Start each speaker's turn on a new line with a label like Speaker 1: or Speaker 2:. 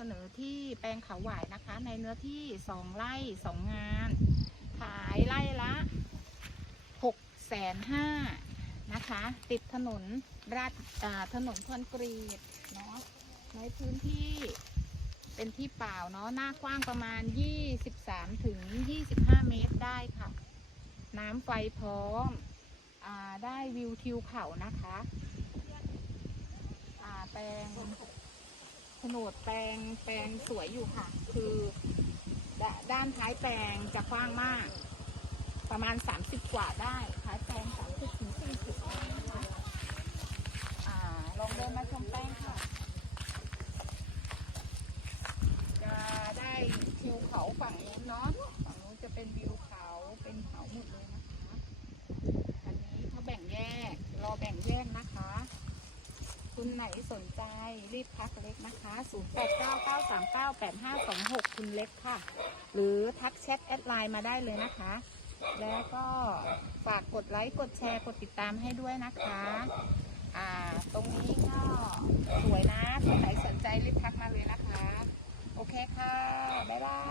Speaker 1: สนอที่แปลงเขาหวายนะคะ ในเนื้อที่สองไร่สองงาน ขายไร่ละหกแสนห้านะคะ ติดถนนราดถนนคอนกรีตเนาะในพื้นที่เป็นที่เปล่าเนาะหน้ากว้างประมาณ 23ถึง25 เมตรได้ค่ะ น้ำไฟพร้อมอได้วิวทิวเขานะคะแปลง โฉนดแปลงแปลงสวยอยู่ค่ะ คือดด้านท้ายแปลงจะกว้างมาก ประมาณ 30 กว่าได้ท้ายแปลง30ถึง40ได้นะคะอ่าลองเดินมาชมแปลงค่ะ จะได้ทิวเขาฝั่งนู้นเนาะฝั่งนู้นจะเป็นวิวเขาเป็นเขาหมดเลยนะคะอันนี้เขาแบ่งแยกรอแบ่งแยกนะคะ ไหนสนใจรีบทักเล็กนะคะ 0899398526 คุณเล็กค่ะ หรือทักแชทแอดไลน์มาได้เลยนะคะ แล้วก็ฝากกดไลค์กดแชร์กดติดตามให้ด้วยนะคะ อ่า ตรงนี้ก็สวยนะใครสนใจรีบทักมาเลยนะคะ โอเคค่ะ บ๊ายบาย